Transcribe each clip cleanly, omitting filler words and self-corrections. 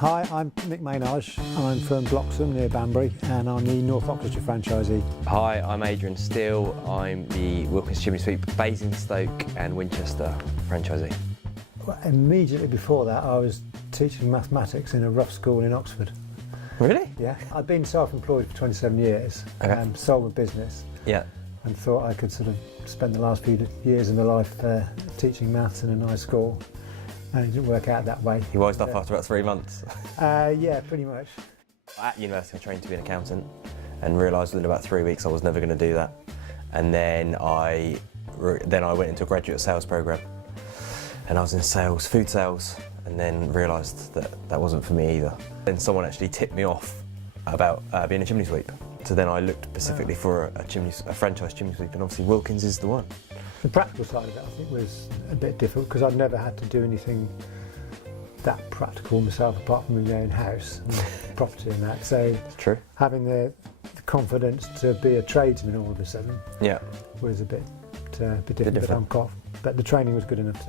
Hi, I'm Nick Maynard. I'm from Bloxham near Banbury and I'm the North Oxfordshire franchisee. Hi, I'm Adrian Steele. I'm the Wilkins Chimney Sweep, Basingstoke and Winchester franchisee. Well, immediately before that I was teaching mathematics in a rough school in Oxford. Really? Yeah. I'd been self-employed for 27 years and sold my business. Yeah. And thought I could sort of spend the last few years of my life teaching maths in a nice school. And it didn't work out that way. You wised up after about 3 months? Yeah, pretty much. At university I trained to be an accountant and realised within about 3 weeks I was never going to do that. And then I went into a graduate sales programme and I was in sales, food sales, and then realised that that wasn't for me either. Then someone actually tipped me off about being a chimney sweep. So then I looked specifically for a franchise chimney sweep, and obviously Wilkins is the one. The practical side of it I think was a bit difficult because I'd never had to do anything that practical myself apart from my own house and property and that. So True. Having the confidence to be a tradesman all of a sudden was a bit different. But the training was good enough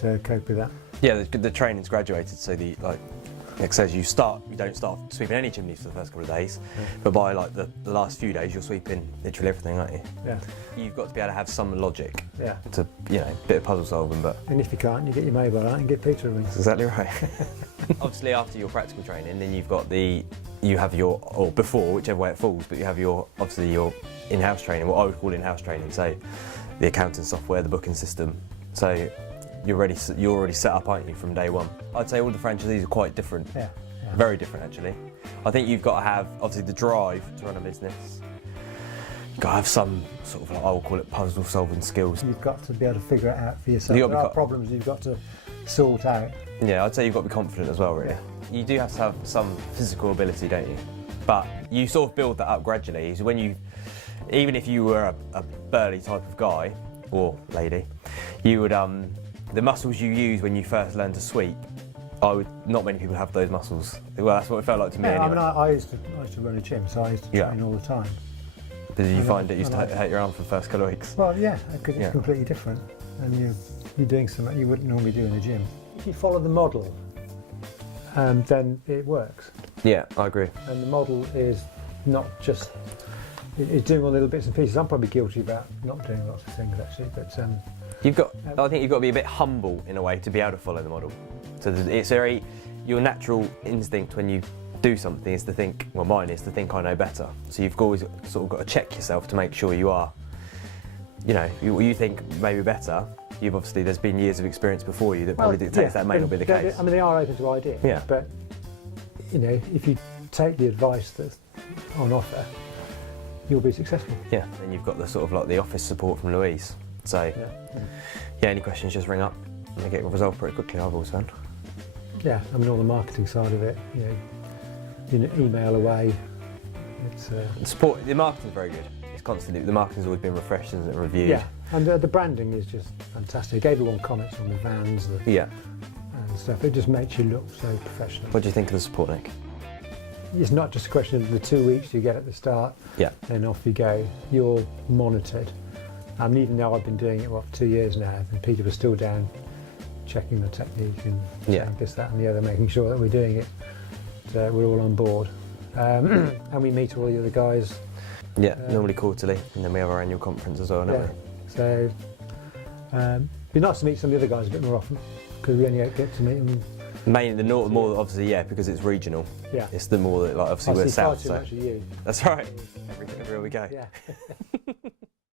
to cope with that. Yeah, the training's graduated, so Nick says you don't start sweeping any chimneys for the first couple of days, but by like the last few days you're sweeping literally everything, aren't you? Yeah. You've got to be able to have some logic. Yeah. To bit of puzzle solving, but. And if you can't, you get your mobile out and get Peter a ring. That's exactly right. Obviously, after your practical training, then you've got or before, whichever way it falls, but you have your in-house training, what I would call in-house training, so the accounting software, the booking system. So you're already set up, aren't you, from day one? I'd say all the franchisees are quite different. Yeah. Very different, actually. I think you've got to have, obviously, the drive to run a business. You've got to have some sort of, I would call it, puzzle-solving skills. You've got to be able to figure it out for yourself. There are problems you've got to sort out. Yeah, I'd say you've got to be confident as well, really. Yeah. You do have to have some physical ability, don't you? But you sort of build that up gradually. So even if you were a burly type of guy, or lady, you would, the muscles you use when you first learn to sweep, not many people have those muscles. Well, that's what it felt like to me anyway. I mean, I used to run a gym, so I used to train all the time. Did you find it used to hurt your arm for the first couple of weeks? Well, yeah, because it's completely different, and you're doing something you wouldn't normally do in a gym. If you follow the model, then it works. Yeah, I agree. And the model is not just, it's doing all little bits and pieces. I'm probably guilty about not doing lots of things, actually, but I think you've got to be a bit humble in a way to be able to follow the model. So it's your natural instinct when you do something is to think, well, mine is to think I know better. So you've always sort of got to check yourself to make sure you are, you think maybe better. There's been years of experience before you that probably dictates that may not be the case. I mean, they are open to ideas, but if you take the advice that's on offer, you'll be successful. Yeah, and you've got the sort of like the office support from Louise. So, any questions, just ring up and they get resolved pretty quickly, I've always found. Yeah, I mean, all the marketing side of it, email away. Support, the marketing's very good. It's constantly, the marketing's always been refreshed and reviewed. Yeah, and the branding is just fantastic. Everyone comments on the vans and stuff. It just makes you look so professional. What do you think of the support, Nick? It's not just a question of the 2 weeks you get at the start, then off you go. You're monitored. Even though I've been doing it, for 2 years now, and Peter was still down checking the technique and saying this, that and the other, making sure that we're doing it, we're all on board. And we meet all the other guys. Yeah, normally quarterly, and then we have our annual conference as well, don't we? So, it'd be nice to meet some of the other guys a bit more often, because we only get to meet them. Mainly the north, more obviously, because it's regional. Yeah. It's the more that, obviously, we're south. Far too much of you. That's right. Everywhere we go. Yeah.